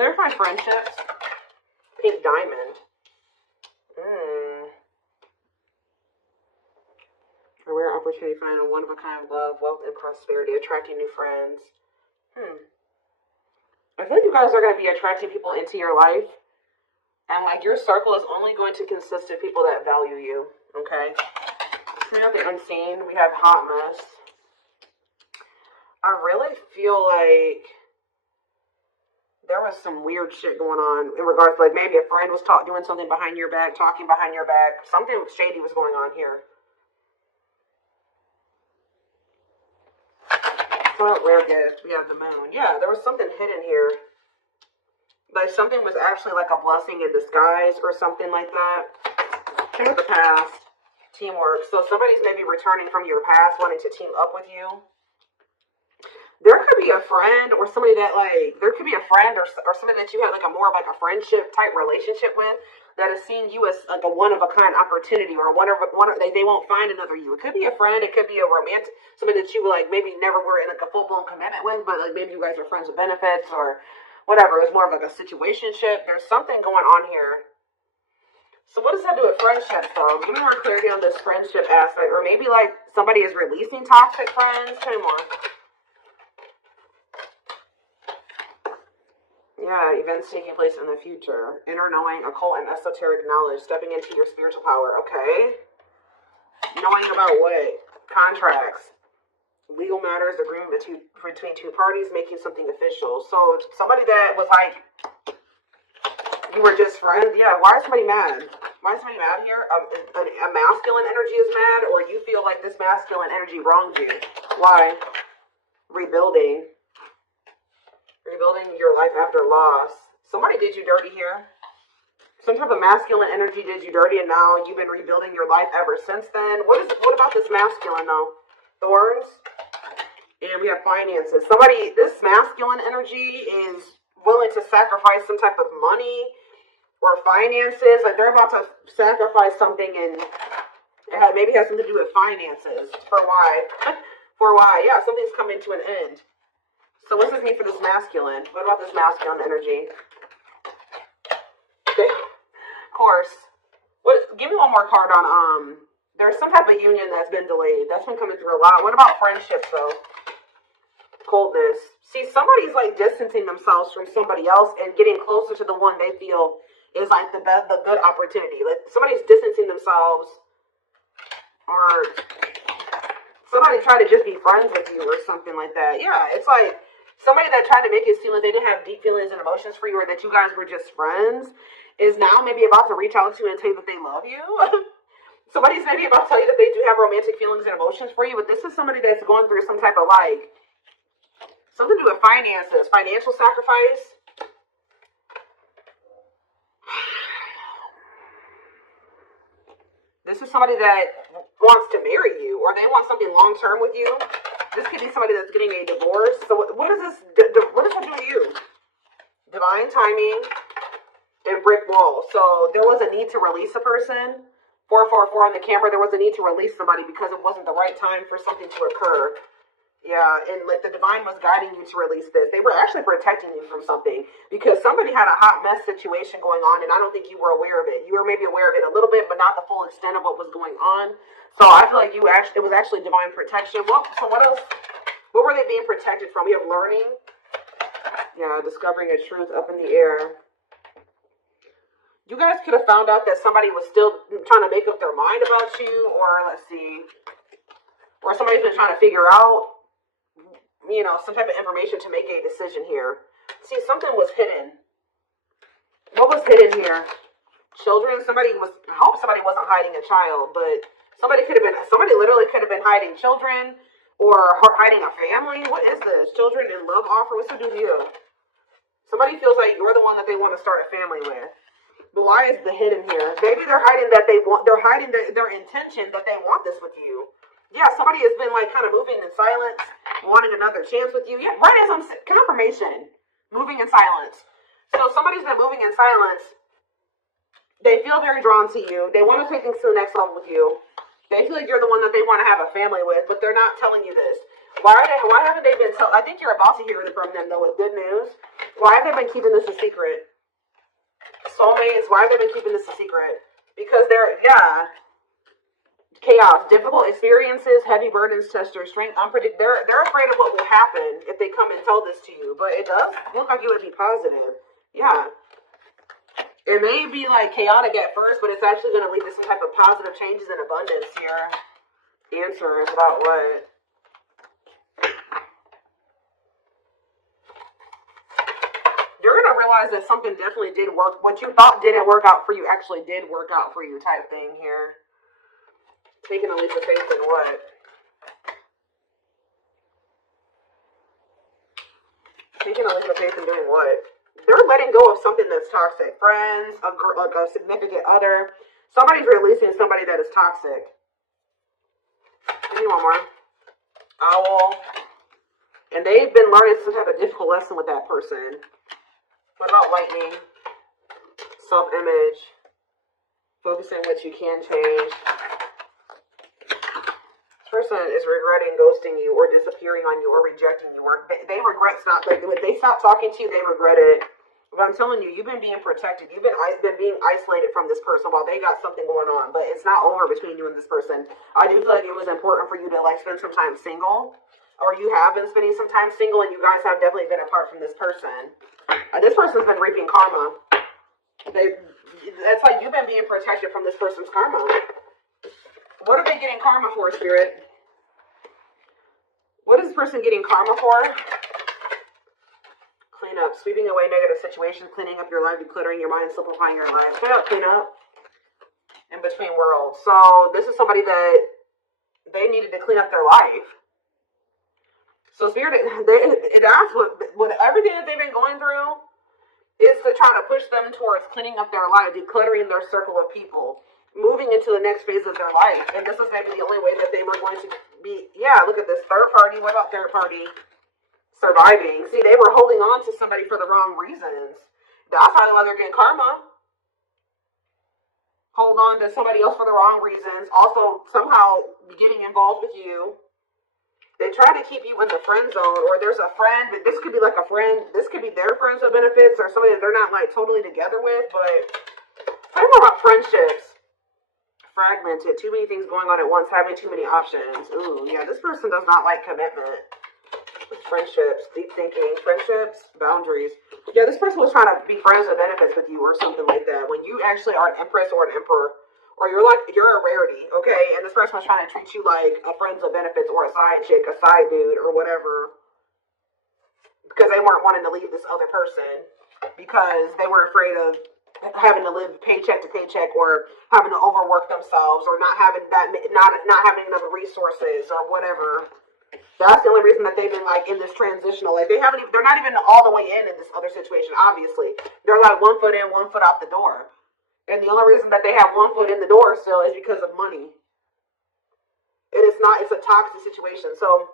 Clarify friendships. Pink diamond. A rare opportunity to find a one-of-a-kind love, wealth, and prosperity. Attracting new friends. I feel like you guys are going to be attracting people into your life. And like your circle is only going to consist of people that value you. Okay? So we have the unseen. We have hot mess. I really feel like there was some weird shit going on in regards to like maybe a friend was doing something behind your back, talking behind your back. Something shady was going on here. Rare gift. We have the moon. Yeah, there was something hidden here. Like something was actually like a blessing in disguise or something like that. King of the past. Teamwork. So somebody's maybe returning from your past, wanting to team up with you. There could be a friend or somebody that like, there could be a friend or somebody that you have like a more of like a friendship type relationship with that is seeing you as like a one-of-a-kind opportunity or they won't find another you. It could be a friend. It could be a romantic, somebody that you like maybe never were in like a full-blown commitment with, but like maybe you guys are friends with benefits or whatever. It's more of like a situationship. There's something going on here. So what does that do with friendship, though? Give me more clarity on this friendship aspect. Or maybe like somebody is releasing toxic friends. Tell me more. Yeah, events taking place in the future. Inner knowing, occult and esoteric knowledge. Stepping into your spiritual power. Okay. Knowing about what? Contracts. Legal matters, agreement between two parties, making something official. So somebody that was like, you were just friends. Yeah, why is somebody mad? Why is somebody mad here? A masculine energy is mad, or you feel like this masculine energy wronged you. Why? Rebuilding. Rebuilding your life after loss. Somebody did you dirty here. Some type of masculine energy did you dirty, and now you've been rebuilding your life ever since then. What about this masculine, though? Thorns. And we have finances. This masculine energy is willing to sacrifice some type of money or finances. Like they're about to sacrifice something, and it maybe has something to do with finances. For why? For why? Yeah, something's coming to an end. So what does this mean for this masculine? What about this masculine energy? Okay. Of course. Give me one more card on, there's some type of union that's been delayed. That's been coming through a lot. What about friendships, though? Coldness. See, somebody's like distancing themselves from somebody else and getting closer to the one they feel is like the good opportunity. Like somebody's distancing themselves, or somebody tried to just be friends with you or something like that. Yeah, it's like somebody that tried to make it seem like they didn't have deep feelings and emotions for you, or that you guys were just friends, is now maybe about to reach out to you and tell you that they love you. Somebody's maybe about to tell you that they do have romantic feelings and emotions for you, but this is somebody that's going through some type of like, something to do with finances, financial sacrifice. This is somebody that wants to marry you, or they want something long-term with you. This could be somebody that's getting a divorce. So what does this do to you? Divine timing and brick wall. So there was a need to release a person. 444 on the camera. There was a need to release somebody because it wasn't the right time for something to occur. Yeah, and like the divine was guiding you to release this. They were actually protecting you from something because somebody had a hot mess situation going on, and I don't think you were aware of it. You were maybe aware of it a little bit, but not the full extent of what was going on. So I feel like it was actually divine protection. So what else? What were they being protected from? We have learning. Yeah, discovering a truth up in the air. You guys could have found out that somebody was still trying to make up their mind about you, or let's see, or somebody's been trying to figure out, some type of information to make a decision here. See, something was hidden. What was hidden here? Children. I hope somebody wasn't hiding a child, but somebody literally could have been hiding children or hiding a family. What is this? Children in love offer? What's to do with you? Somebody feels like you're the one that they want to start a family with. But why is the hidden here? Maybe they're hiding they're hiding their intention that they want this with you. Yeah, somebody has been like kind of moving in silence, wanting another chance with you. Yeah, right as I'm confirmation, moving in silence. So somebody's been moving in silence. They feel very drawn to you. They want to take things to the next level with you. They feel like you're the one that they want to have a family with, but they're not telling you this. Why haven't they been I think you're about to hear it from them, though, with good news. Why have they been keeping this a secret? Soulmates, why have they been keeping this a secret? Because chaos, difficult experiences, heavy burdens, test your strength, they're afraid of what will happen if they come and tell this to you. But it does look like it would be positive. Yeah. It may be like chaotic at first, but it's actually going to lead to some type of positive changes in abundance here. Answers about what? You're going to realize that something definitely did work. What you thought didn't work out for you actually did work out for you type thing here. Taking a leap of faith in what? Taking a leap of faith in doing what? They're letting go of something that's toxic. Friends, like a significant other. Somebody's releasing somebody that is toxic. Give me one more. Owl. And they've been learning some type of difficult lesson with that person. What about lightning? Self-image. Focus on what you can change. Person is regretting ghosting you or disappearing on you or rejecting you, or they regret when they stop talking to you, they regret it. But I'm telling you, you've been being protected. You've been being isolated from this person while they got something going on, but it's not over between you and this person. I do feel like it was important for you to spend some time single, or you have been spending some time single, and you guys have definitely been apart from this person. This person's been reaping karma. That's like you've been being protected from this person's karma. What are they getting karma for, Spirit? What is this person getting karma for? Clean up. Sweeping away negative situations, cleaning up your life, decluttering your mind, simplifying your life. Clean up. In between worlds. So this is somebody that they needed to clean up their life. So Spirit, that's what everything that they've been going through is to try to push them towards cleaning up their life, decluttering their circle of people. Moving into the next phase of their life. And this is maybe the only way that they were going to be, look at this, third party. What about third party surviving? See, they were holding on to somebody for the wrong reasons. That's how they're getting karma. Hold on to somebody else for the wrong reasons. Also, somehow getting involved with you. They try to keep you in the friend zone, or there's a friend, but this could be like a friend. This could be their friends with benefits, or somebody that they're not totally together with, but I don't know about friendships. Fragmented, too many things going on at once, having too many options. Ooh, yeah, this person does not like commitment. Friendships, deep thinking, friendships, boundaries. Yeah, this person was trying to be friends with benefits with you or something like that. When you actually are an empress or an emperor, or you're a rarity, okay? And this person was trying to treat you like a friends with benefits or a side chick, a side dude, or whatever. Because they weren't wanting to leave this other person. Because they were afraid of having to live paycheck to paycheck, or having to overwork themselves, or not having having enough resources, or whatever. That's the only reason that they've been in this transitional. They're not even all the way in this other situation. Obviously, they're 1 foot in, 1 foot out the door, and the only reason that they have 1 foot in the door still is because of money. It's a toxic situation. So,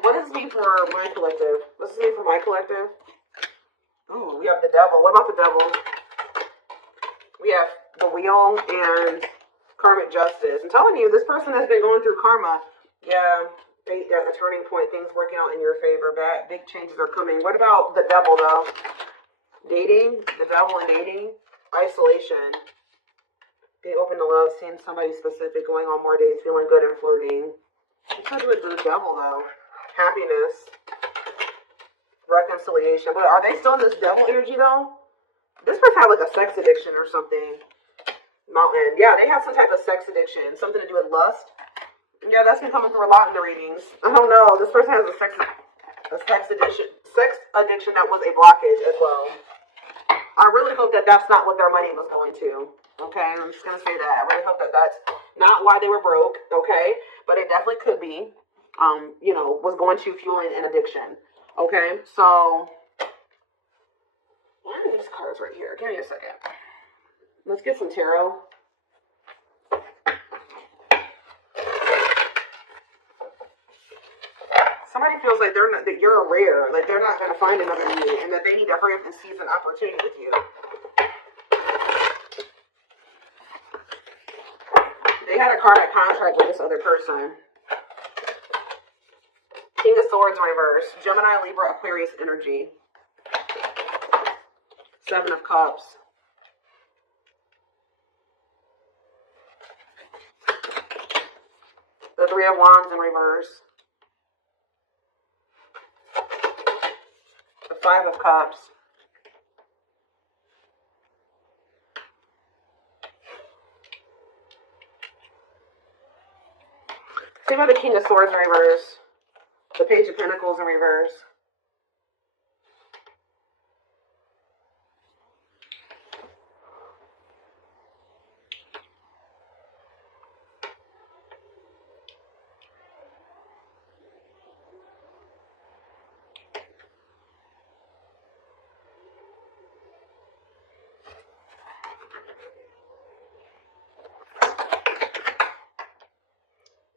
what does this mean for my collective? What does this mean for my collective? Ooh, we have the devil. What about the devil? We have the wheel and karmic justice. I'm telling you, this person has been going through karma. Yeah, a turning point. Things working out in your favor. Big changes are coming. What about the devil, though? Dating. The devil and dating. Isolation. Being open to love. Seeing somebody specific. Going on more dates. Feeling good and flirting. What's that do with the devil, though? Happiness. Reconciliation. But are they still in this devil energy, though? This person had a sex addiction or something. Mountain. Yeah, they have some type of sex addiction. Something to do with lust. Yeah, that's been coming through a lot in the readings. I don't know. This person has a sex addiction that was a blockage as well. I really hope that that's not what their money was going to. Okay, I'm just going to say that. I really hope that that's not why they were broke. Okay, but it definitely could be. Was going to fueling an addiction. Okay, so why are these cards right here? Give me a second. Let's get some tarot. Somebody feels like that you're a rare, like they're not going to find another you, and that they need to hurry up and seize an opportunity with you. They had a karmic contract with this other person. Swords in reverse. Gemini, Libra, Aquarius energy. Seven of Cups. The Three of Wands in reverse. The Five of Cups. Same with the King of Swords in reverse. The Page of Pentacles in reverse.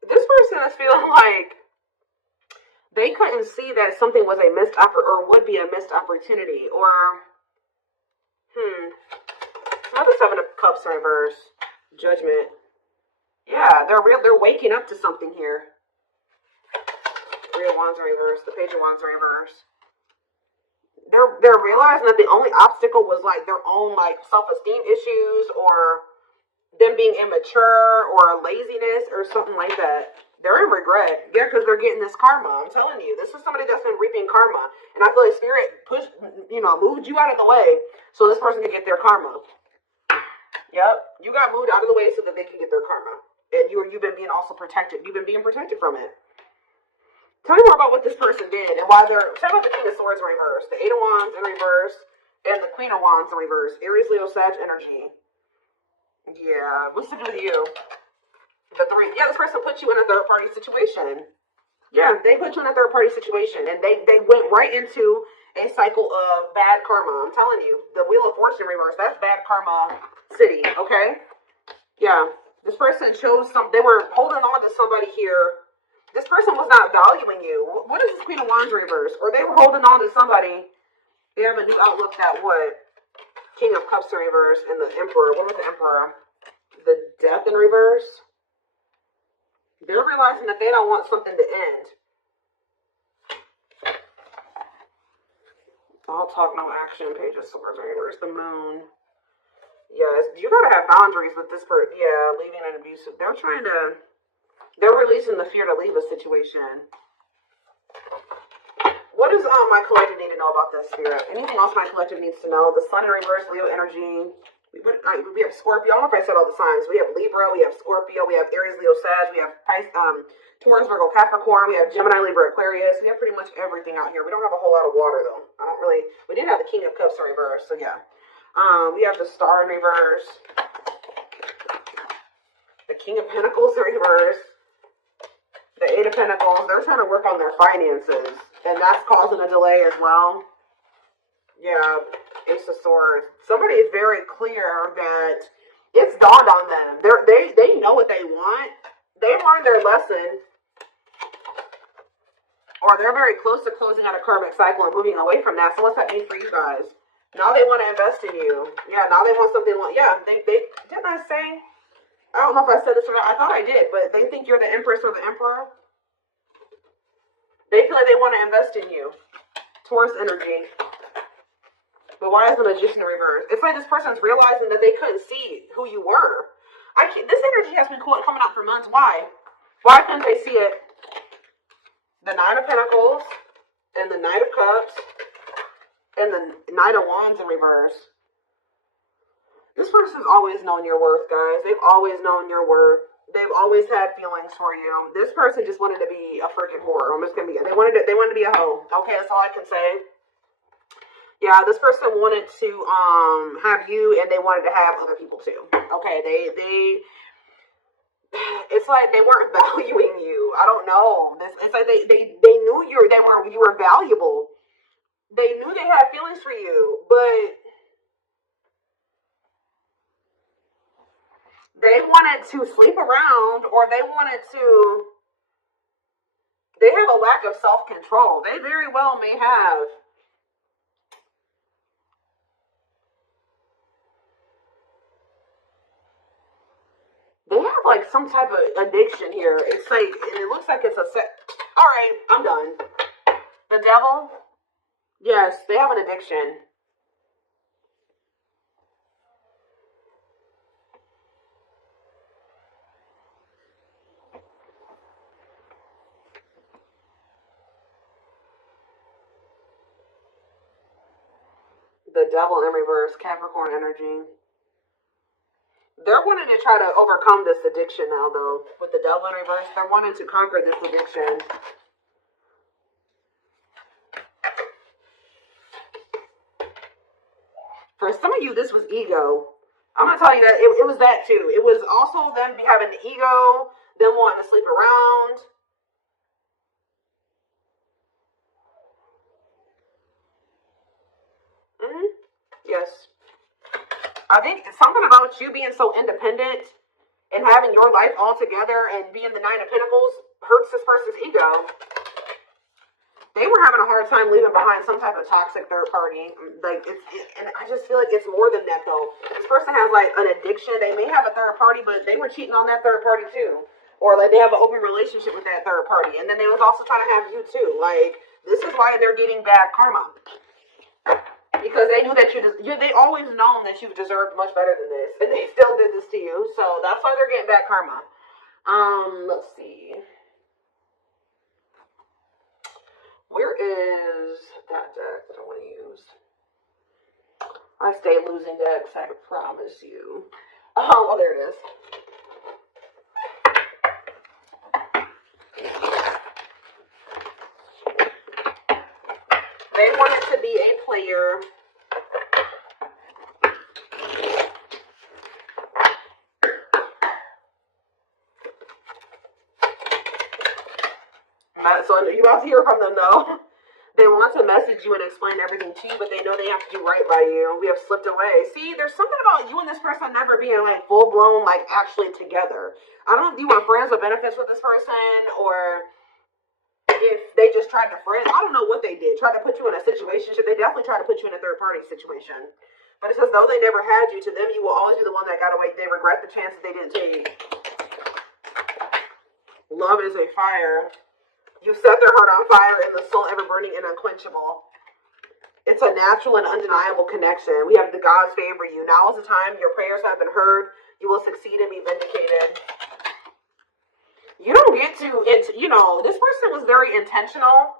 This person is feeling like they couldn't see that something was a missed or would be a missed opportunity, or another Seven of Cups in reverse. Judgment. Yeah, they're waking up to something here. Three of Wands in reverse. The Page of Wands in reverse. They're realizing that the only obstacle was like their own like self-esteem issues, or them being immature, or laziness, or something like that. They're in regret. Yeah, because they're getting this karma. I'm telling you, this is somebody that's been reaping karma, and I feel like Spirit moved you out of the way so this person can get their karma. Yep, you got moved out of the way so that they can get their karma, and you've been being also protected. You've been being protected from it. Tell me more about what this person did and why they're. Tell me about the King of Swords in reverse, the Eight of Wands in reverse, and the Queen of Wands in reverse. Aries, Leo, Sag energy. Yeah, what's to do with you? The three. Yeah, this person put you in a third-party situation. Yeah, they put you in a third-party situation, and they went right into a cycle of bad karma. I'm telling you, the Wheel of Fortune reverse. That's bad karma city. Okay. Yeah, this person chose some. They were holding on to somebody here. This person was not valuing you. What is this Queen of Wands reverse? Or they were holding on to somebody. They have a new outlook that what? King of Cups in reverse and the Emperor. What was the Emperor? The Death in reverse. They're realizing that they don't want something to end. All talk, no action. Page of Swords in reverse. The Moon. Yes, you gotta have boundaries with this person. Yeah, leaving an abusive. They're releasing the fear to leave a situation. What does my collective need to know about this, Spirit? Anything else my collective needs to know? The Sun in reverse, Leo energy. We have Scorpio. I don't know if I said all the signs. We have Libra. We have Scorpio. We have Aries, Leo, Sag. We have Taurus, Virgo, Capricorn. We have Gemini, Libra, Aquarius. We have pretty much everything out here. We don't have a whole lot of water, though. We did have the King of Cups in reverse, so yeah. We have the Star in reverse. The King of Pentacles in reverse. The Eight of Pentacles. They're trying to work on their finances, and that's causing a delay as well. Yeah, Ace of Swords. Somebody is very clear that it's dawned on them. They know what they want. They learned their lesson, or they're very close to closing out a karmic cycle and moving away from that. So what's that mean for you guys? Now they want to invest in you. Yeah, now they want something. Yeah, they didn't I say? I don't know if I said this or not. I thought I did, but they think you're the Empress or the Emperor. They feel like they want to invest in you. Taurus energy. But why is the Magician in reverse? It's like this person's realizing that they couldn't see who you were. This energy has been coming out for months. Why? Why couldn't they see it? The Nine of Pentacles and the Knight of Cups and the Knight of Wands in reverse. This person's always known your worth, guys. They've always known your worth. They've always had feelings for you. This person just wanted to be a freaking whore. They wanted to be a hoe. Okay, that's all I can say. Yeah, this person wanted to have you, and they wanted to have other people too. Okay, it's like they weren't valuing you. I don't know. It's like they knew you were valuable. They knew they had feelings for you, but they wanted to sleep around, or they have a lack of self-control. They very well may have. They have like some type of addiction here. It's like, it looks like it's all right, I'm done. The devil? Yes, they have an addiction. The devil in reverse, Capricorn energy. They're wanting to try to overcome this addiction now, though. With the devil in reverse, they're wanting to conquer this addiction. For some of you, this was ego. I'm going to tell you that it was that too. It was also them having the ego, them wanting to sleep around. Yes. I think something about you being so independent and having your life all together and being the Nine of Pentacles hurts this person's ego. They were having a hard time leaving behind some type of toxic third party. And I just feel like it's more than that though. This person has like an addiction. They may have a third party, but they were cheating on that third party too. Or like they have an open relationship with that third party. And then they was also trying to have you too. Like, this is why they're getting bad karma. Because they knew that they always known that you deserved much better than this. And they still did this to you. So that's why they're getting bad karma. Let's see. Where is that deck that I want to use? I stay losing decks, I promise you. Oh, there it is. They wanted to be a player. So you're about to hear from them though. They want to message you and explain everything to you, but they know they have to do right by you. We have slipped away. See, there's something about you and this person never being like full blown, like actually together. I don't know if you were friends with benefits with this person or if they just tried to friend. I don't know what they did. Tried to put you in a situation. They definitely tried to put you in a third party situation. But it says though they never had you, to them you will always be the one that got away. They regret the chances they didn't take. Love is a fire. You set their heart on fire and the soul ever burning and unquenchable. It's a natural and undeniable connection. We have the gods favor you. Now is the time. Your prayers have been heard. You will succeed and be vindicated. You don't get to, this person was very intentional,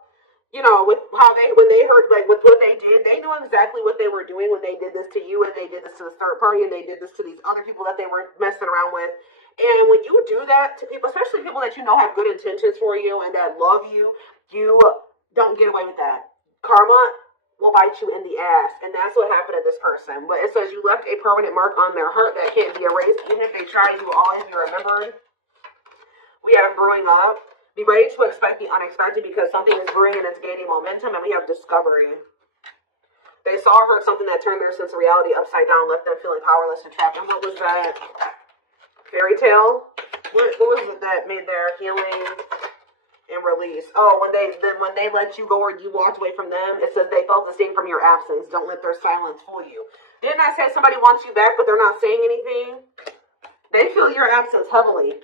with how when they heard, like, with what they did. They knew exactly what they were doing when they did this to you and they did this to the third party and they did this to these other people that they were messing around with. And when you do that to people, especially people that you know have good intentions for you and that love you, you don't get away with that. Karma will bite you in the ass. And that's what happened to this person. But it says you left a permanent mark on their heart that can't be erased. Even if they try, you will always be remembered. We have brewing up. Be ready to expect the unexpected because something is brewing and it's gaining momentum. And we have discovery. They saw or heard something that turned their sense of reality upside down, left them feeling powerless and trapped. And what was that? Fairy tale? What was it that made their healing and release? Oh, when they let you go or you walked away from them, it says they felt the sting from your absence. Don't let their silence fool you. Didn't I say somebody wants you back, but they're not saying anything? They feel your absence heavily.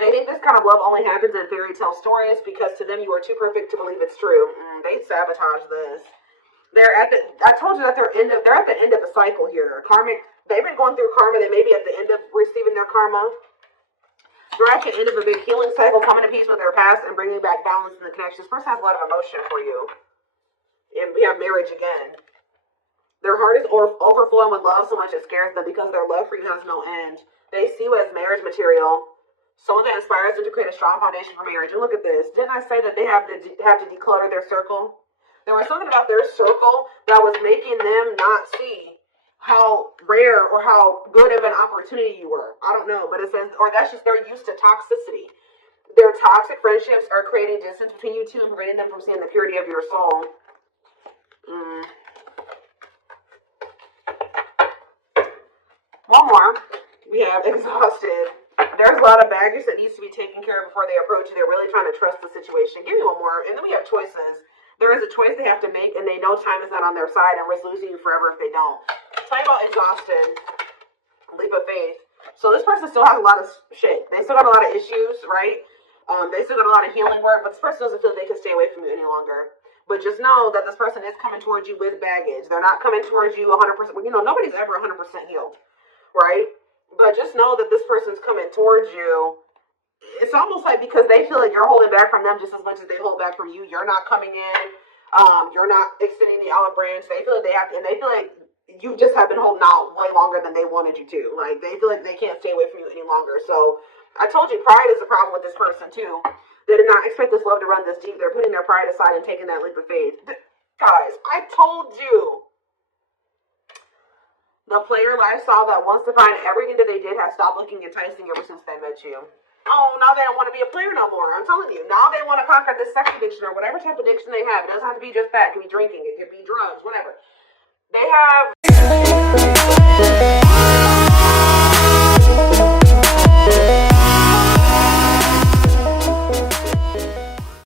They think this kind of love only happens in fairy tale stories because to them you are too perfect to believe it's true. They sabotage this. I told you that they're at the end of a cycle here. Karmic. They've been going through karma. They may be at the end of receiving their karma. They're at the end of a big healing cycle, coming to peace with their past and bringing back balance in the connection. This person has a lot of emotion for you. And we have marriage again. Their heart is overflowing with love so much it scares them because their love for you has no end. They see you as marriage material. Someone that inspires them to create a strong foundation for marriage. And look at this. Didn't I say that they have to declutter their circle? There was something about their circle that was making them not see how rare or how good of an opportunity you were. I don't know, but it says, or that's just they're used to toxicity. Their toxic friendships are creating distance between you two and preventing them from seeing the purity of your soul. One more. We have exhausted. There's a lot of baggage that needs to be taken care of before they approach you. They're really trying to trust the situation. Give me one more. And then we have choices. There is a choice they have to make, and they know time is not on their side and risk losing you forever if they don't. Talking about exhaustion, leap of faith. So this person still has a lot of shit. They still got a lot of issues, right? They still got a lot of healing work, but this person doesn't feel they can stay away from you any longer. But just know that this person is coming towards you with baggage. They're not coming towards you 100%. You know, nobody's ever 100% healed, right? But just know that this person's coming towards you. It's almost like because they feel like you're holding back from them just as much as they hold back from you. You're not coming in. You're not extending the olive branch. They feel like they have to, and they feel like you just have been holding out way longer than they wanted you to. Like, they feel like they can't stay away from you any longer. So I told you, pride is a problem with this person too. They did not expect this love to run this deep. They're putting their pride aside and taking that leap of faith. Guys, I told you. The player lifestyle that wants to find everything that they did has stopped looking enticing ever since they met you. Oh, now they don't want to be a player no more. I'm telling you. Now they want to conquer this sex addiction or whatever type of addiction they have. It doesn't have to be just that. It could be drinking. It could be drugs. Whatever. They have...